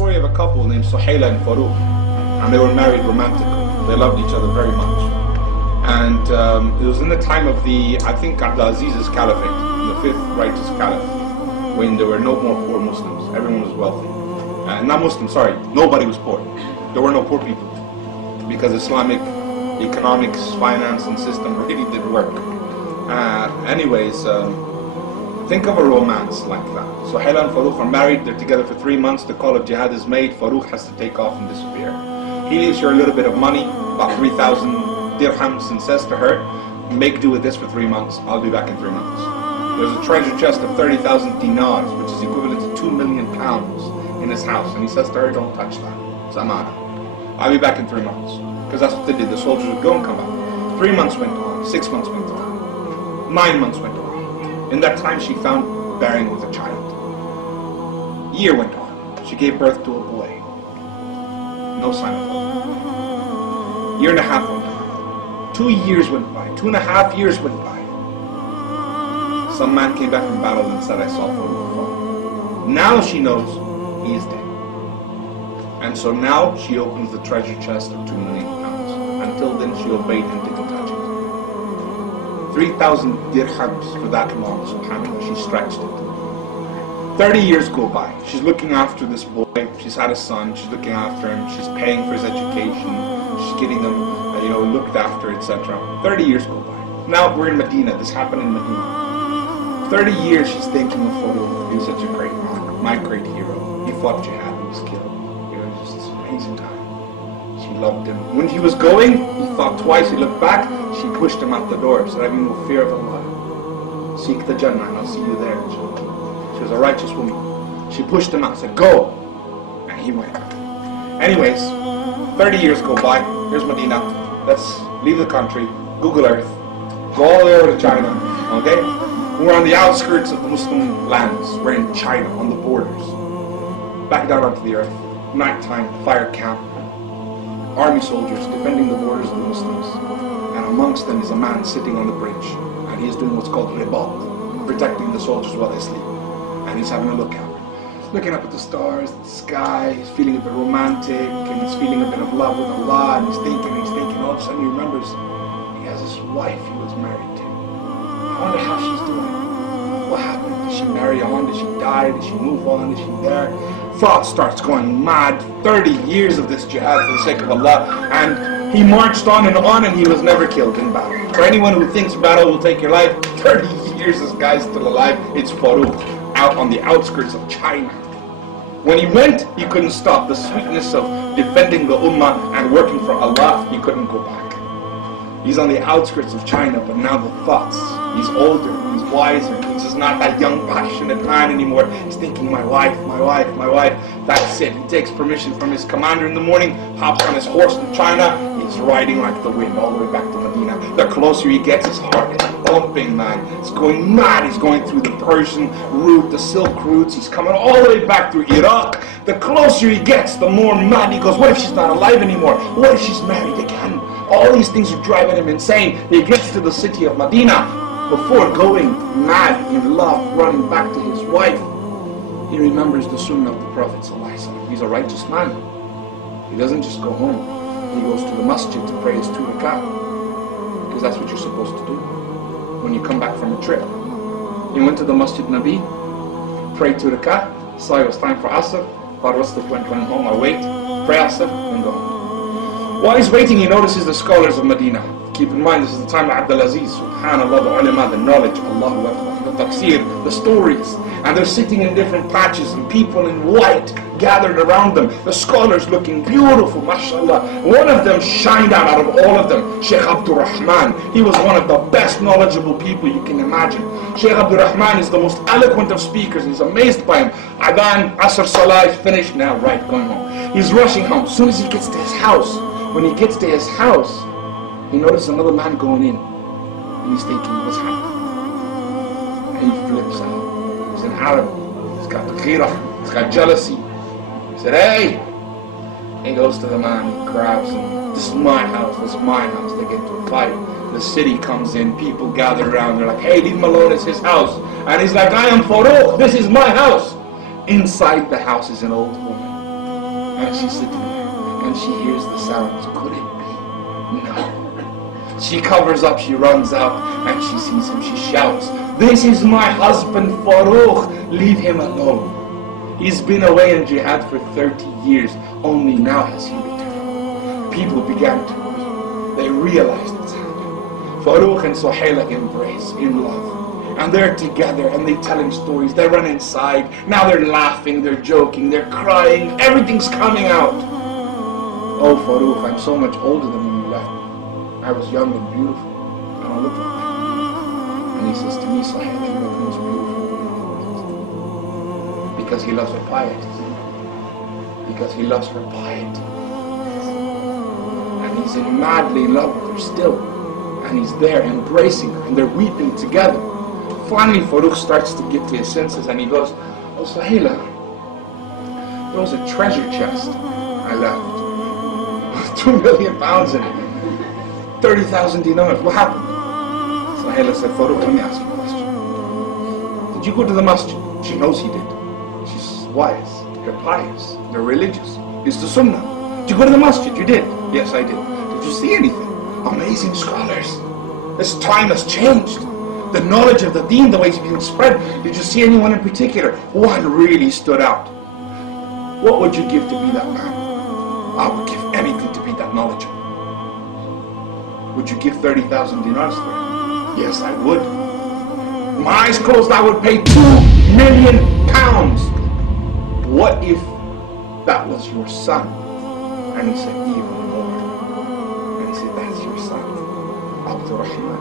story of a couple named Sухайлия and Faruq, and they were married romantically. They loved each other very much. And it was in the time of the, I think, Abdulaziz's caliphate, the fifth righteous caliph, when there were no more poor Muslims. Everyone was wealthy. Not Muslims, sorry, nobody was poor. There were no poor people, because Islamic economics, finance, and system really did work. Think of a romance like that. Sухайлия and Faruq are married, they're together for 3 months, the call of jihad is made, Faruq has to take off and disappear. He leaves her a little bit of money, about 3,000 dirhams, and says to her, make do with this for 3 months, I'll be back in 3 months. There's a treasure chest of 30,000 dinars, which is equivalent to 2 million pounds in his house, and he says to her, don't touch that, it's amana. I'll be back in 3 months. Because that's what they did, the soldiers would go and come back. 3 months went on, 6 months went on, 9 months went on. In that time she found bearing with a child. Year went on, she gave birth to a boy. No sign of life. Year and a half went on. 2 years went by, 2.5 years went by. Some man came back from battle and said, I saw Faruq fall. Now she knows he is dead. And so now she opens the treasure chest of 2 million pounds. Until then she obeyed him, didn't touch it. 3,000 dirhams for that long, subhanAllah, she stretched it. 30 years go by, she's looking after this boy, she's had a son, she's looking after him, she's paying for his education, she's getting him, looked after, etc. 30 years go by. Now we're in Medina, this happened in Medina. 30 years she's thinking of Faruq, he was such a great man, my great hero. He fought jihad, he was killed. Just this amazing time. She loved him. When he was going, he thought twice, he looked back, she pushed him out the door, said, I have no fear of Allah. Seek the Jannah and I'll see you there. She was a righteous woman. She pushed him out, said, go! And he went. Anyways, 30 years go by, here's Medina. Let's leave the country, Google Earth, go all the way over to China, okay? We're on the outskirts of the Muslim lands. We're in China, on the borders. Back down onto the earth. Nighttime, fire camp. Army soldiers defending the borders of the Muslims. And amongst them is a man sitting on the bridge. And he is doing what's called ribat, protecting the soldiers while they sleep. And he's having a look out. He's looking up at the stars, the sky, he's feeling a bit romantic, and he's feeling a bit of love with Allah, and he's thinking, all of a sudden he remembers he has this wife he was married to. I wonder how she's doing. What happened? Did she marry on? Did she die? Did she move on? Is she there? Thought starts going mad. 30 years of this jihad for the sake of Allah, and he marched on and he was never killed in battle. For anyone who thinks battle will take your life, 30 years this guy's still alive. It's Faruq, out on the outskirts of China. When he went, he couldn't stop. The sweetness of defending the ummah and working for Allah, he couldn't go back. He's on the outskirts of China, but now the thoughts, he's older, he's wiser, he's just not that young, passionate man anymore. He's thinking, my wife, my wife, my wife. That's it. He takes permission from his commander in the morning, hops on his horse in China, he's riding like the wind all the way back to Medina. The closer he gets, his heart is pumping, man. It's going mad. He's going through the Persian route, the Silk routes. He's coming all the way back through Iraq. The closer he gets, the more mad he goes. What if she's not alive anymore? What if she's married again? All these things are driving him insane. He gets to the city of Medina. Before going mad in love, running back to his wife, he remembers the sunnah of the Prophet ﷺ. He's a righteous man. He doesn't just go home. He goes to the masjid to pray his 2 rak'ah. Because that's what you're supposed to do when you come back from a trip. He went to the Masjid Nabi, prayed 2 rak'ah, saw it was time for Asr, thought what's the point going home, I'll wait, pray Asr, and go home. While he's waiting, he notices the scholars of Medina. Keep in mind, this is the time of Abdulaziz, subhanAllah, the ulama, the knowledge, Allahu Akbar, the tafsir, the stories. And they're sitting in different patches, and people in white gathered around them. The scholars looking beautiful, mashallah. One of them shined out of all of them, Sheikh Abdul Rahman. He was one of the best knowledgeable people you can imagine. Sheikh Abdul Rahman is the most eloquent of speakers. He's amazed by him. Adhan, Asr Salah is finished now, right, going home. He's rushing home. As soon as he gets to his house, when he gets to his house, he notices another man going in. And he's thinking, what's happening? And he flips out. He's an Arab. He's got the ghirah. He's got jealousy. He said, hey! He goes to the man, he grabs him. This is my house, this is my house. They get to a fight. The city comes in, people gather around. They're like, hey, leave him alone, it's his house. And he's like, I am Faruq, this is my house. Inside the house is an old woman. And she's sitting there, and she hears the sounds. Could it be? No. She covers up, she runs out, and she sees him. She shouts, "This is my husband Farouk, leave him alone. He's been away in jihad for 30 years, only now has he returned." People began to weep. They realized what's happened. Farouk and Suhaila embrace in love. And they're together and they tell him stories. They run inside. Now they're laughing, they're joking, they're crying. Everything's coming out. "Oh Farouk, I'm so much older than when you left. I was young and beautiful. I don't look like that." And he says to me, "Suhaila, you look most beautiful." Because he loves her piety. Because he loves her piety. And he's madly in love with her still. And he's there embracing her and they're weeping together. Finally, Farouk starts to get to his senses and he goes, "Oh, Suhaila, there was a treasure chest I left. 2 million pounds in it. 30,000 dinars. What happened?" Suhaila said, "Farouk, let me ask you a question. Did you go to the masjid?" She knows he did. She's wise. They're pious. They're religious. It's the sunnah. "Did you go to the masjid?" "You did." "Yes, I did." "Did you see anything?" "Amazing scholars. This time has changed. The knowledge of the deen, the way it's being spread. Did you see anyone in particular? One really stood out." "What would you give to be that man?" "I would give anything to be that knowledgeable." "Would you give 30,000 dinars for it?" "Yes, I would. My eyes closed, I would pay 2 million pounds. "What if that was your son?" And he said, "Even more." And he said, "That's your son, Abdurrahman."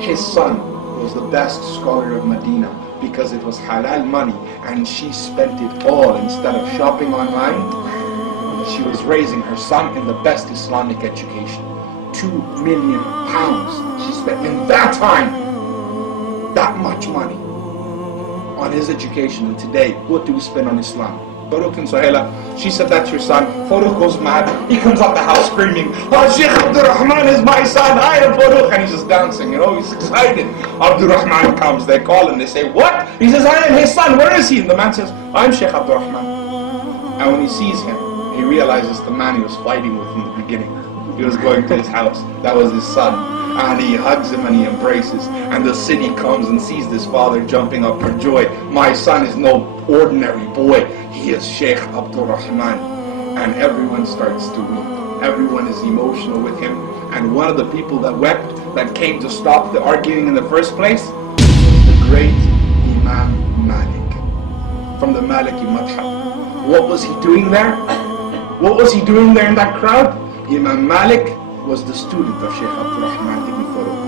His son was the best scholar of Medina because it was halal money and she spent it all instead of shopping online. She was raising her son in the best Islamic education. 2 million pounds she spent in that time. That much money on his education. And today, what do we spend on Islam? Farouk and Suhaila, she said, "That's your son." Farouk goes mad. He comes out the house screaming, "Oh, Sheikh Abdurrahman is my son. I am Farouk." And he's just dancing, he's excited. Abdurrahman comes, they call him, they say, "What?" He says, "I am his son. Where is he?" And the man says, "I'm Sheikh Abdurrahman." And when he sees him, he realizes the man he was fighting with in the beginning. He was going to his house. That was his son. And he hugs him and he embraces. And the city comes and sees this father jumping up for joy. My son is no ordinary boy. He is Sheikh Abdurrahman. And everyone starts to weep. Everyone is emotional with him. And one of the people that wept, that came to stop the arguing in the first place, was the great Imam Malik from the Maliki Madhab. What was he doing there? What was he doing there in that crowd? Imam Malik was the student of Sheikh Abdurrahman ibn Farouk.